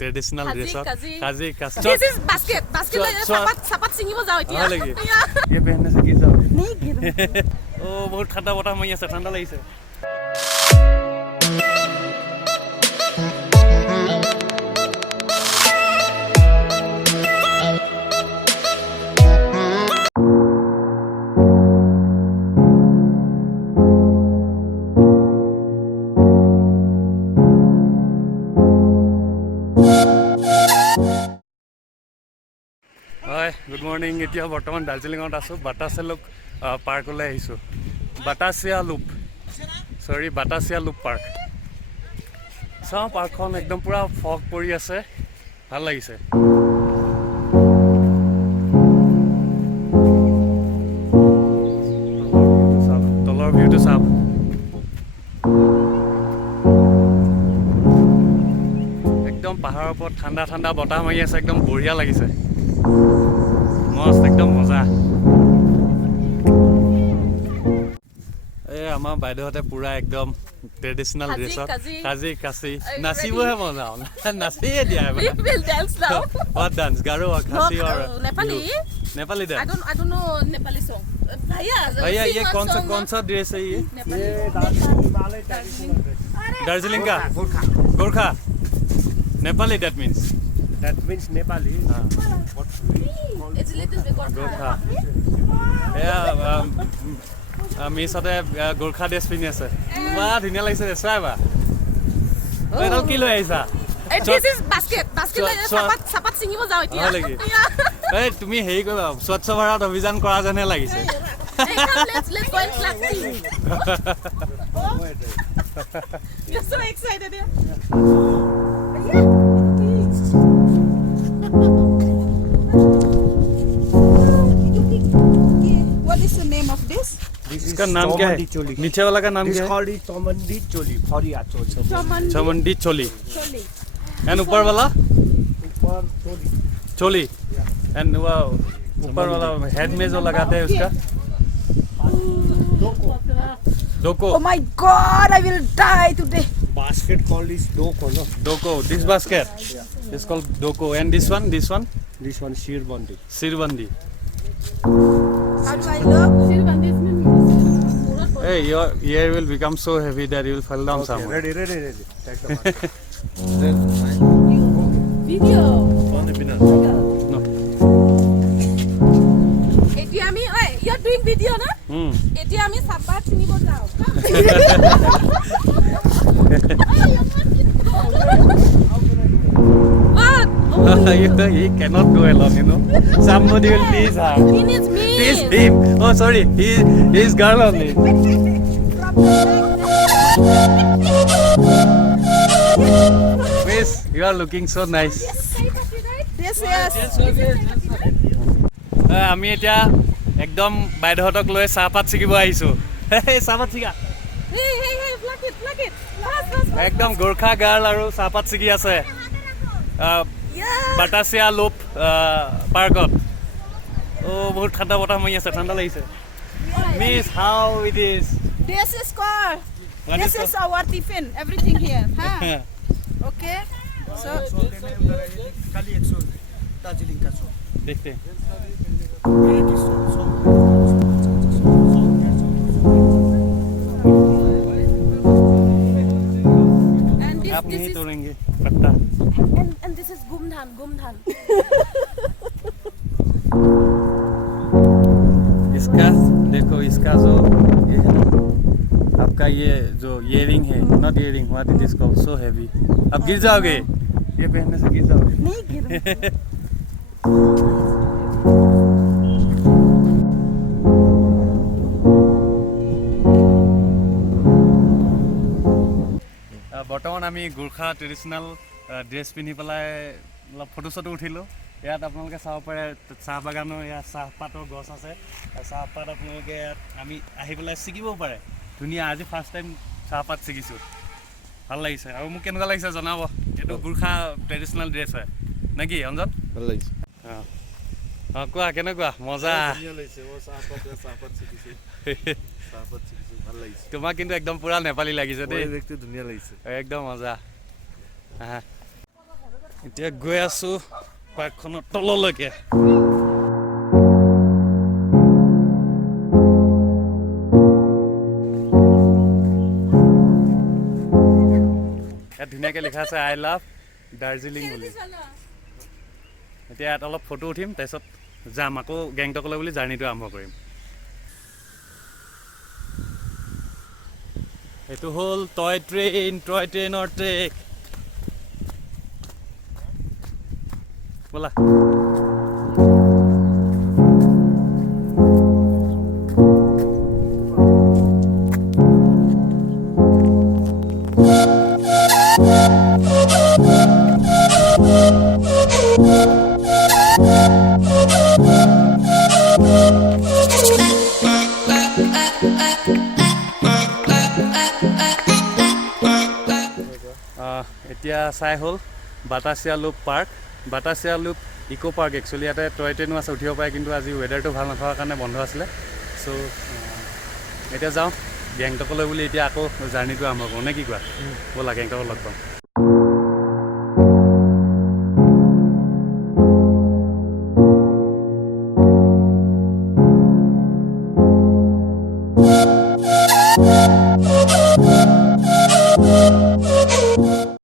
ট্ৰেডিশনাল ড্ৰেছত কাজি কাজ This is basket. Basket like sapat singibo jao etia. ये पहनने से गिर जाओ नहीं गिर ओ बहुत ठंडा बता मैं से ठंडा লাগিছে Good morning. এতিয়া বৰ্তমান দাৰ্জিলিঙত আছো বাটাসিয়া লুপ পাৰ্কলৈ আহিছো বাটাসিয়া লুপ বাটাসিয়া লুপ পাৰ্ক চাও পাৰ্কখন একদম পুৰা ফগ পৰি আছে ভাল লাগিছে তলৰ ভিউটো চাওক একদম পাহাৰৰ ওপৰত ঠাণ্ডা ঠাণ্ডা বতাহ মাৰি আছে একদম বঢ়িয়া লাগিছে মস্ত একদম মজা আমাৰ বাইদেউহঁতে পুৰা একদম ট্ৰেডিশনাল ড্ৰেছত কাজি কাছি নাচিবহে মজা নাচিয়ে দিয়া what dance garo or kasi or nepali dance I don't know nepali song भैया ये कौन सा ड्रेस है ये दार्जिलिंग का Gorkha Nepali that means Nepali it's little bit Gorkha আমি সাথে গোরখা ড্রেস পিনি আছে বা ধুনিয়া লাগিছে চাইবা এডাল কি লৈ আহিছা This is basket like sapat singibo jao etia এই তুমি হেই কইবা স্বচ্ছ ভাৰত অভিযান কৰা যেনে লাগিছে let's go and clap you're so excited What is the name of this? इसका नाम क्या है नीचे वाला का नाम क्या है चमंडी चोली फरिया चोली चमंडी चोली एंड ऊपर वाला ऊपर चोली एंड वो ऊपर वाला हेड में जो लगाते हैं उसका doko Oh my god I will die today basket called is doko this basket is called doko and this one shirbandi how do I look shirbandi hey your ear will become so heavy that you will fall down somewhere ready take the video on the pinna no etia ami you are doing video na etia ami sapat sinibo jao he cannot go alone you know somebody will tease her he needs me tease him oh sorry he is girl only miss you are looking so nice yes আমি এতিয়া একদম বাইদেউহঁতক লৈ চাহপাত ছিকিব আহিছো চাহপাত ছিকা hey plug it fast একদম গোৰখা girl আৰু চাহপাত ছিকি আছে বাটাসিয়া লুপ পাৰ্কত ও বহুত ঠাণ্ডা বতাহ মাৰি আছে ঠাণ্ডা লাগিছে miss how it is this is car this is our tiffin everything here okay so kali 100 Darjeeling ka देखते हैं आप नहीं तोड़ेंगे पत्ता and this is gumdhan इसका देखो इसका जो ये है आपका ये जो इयरिंग है not earring what it is called so heavy आप गिर जाओगे ये पहनने से गिर जाओगे नहीं गिर বৰ্তমান আমি গোৰখা ট্ৰেডিশনাল ড্ৰেছ পিন্ধি পেলাই অলপ ফটো চটো উঠিলোঁ ইয়াত আপোনালোকে চাব পাৰে চাহ বাগানৰ ইয়াত চাহপাতৰ গছ আছে চাহপাত আপোনালোকে ইয়াত আমি আহি পেলাই ছিকিবও পাৰে ধুনীয়া আজি ফাৰ্ষ্ট টাইম চাহপাত ছিকিছোঁ ভাল লাগিছে আৰু মোক কেনেকুৱা লাগিছে জনাব এইটো গোৰখা ট্ৰেডিশনাল ড্ৰেছ হয় নেকি অঞ্জন ভাল লাগিছে কোৱা কেনেকুৱা মজা চাহপাত ছিকিছোঁ ভাল লাগিছে তোমাক কিন্তু একদম পুৰা নেপালী লাগিছে দেই দেখতে ধুনীয়া লাগিছে একদম মজা এতিয়া গৈ আছোঁ পাৰ্কখনৰ তললৈকে। ইয়াত ধুনীয়াকৈ লিখা আছে আই লাভ দাৰ্জিলিং বুলি। এতিয়া ইয়াত অলপ ফটো উঠিম, তাৰপিছত যাম আকৌ গেংটকলৈ বুলি জাৰ্ণিটো আৰম্ভ কৰিম। এইটো হ'ল টয় ট্ৰেইনৰ ট্ৰেক। ব'লা। এতিয়া চাই হ'ল Batasia loop park. Batasia loop eco park actually ইয়াতে টয় ট্ৰেইনো আছে, উঠিব পাৰে, কিন্তু আজি ৱেডাৰটো ভাল নথকাৰ কাৰণে বন্ধ আছিলে। চ' এতিয়া যাওঁ গেংটকলৈ বুলি, এতিয়া আকৌ জাৰ্ণিটো আৰম্ভ কৰোঁ নে কি কোৱা? ব'লা গেংটকত লগ পাম।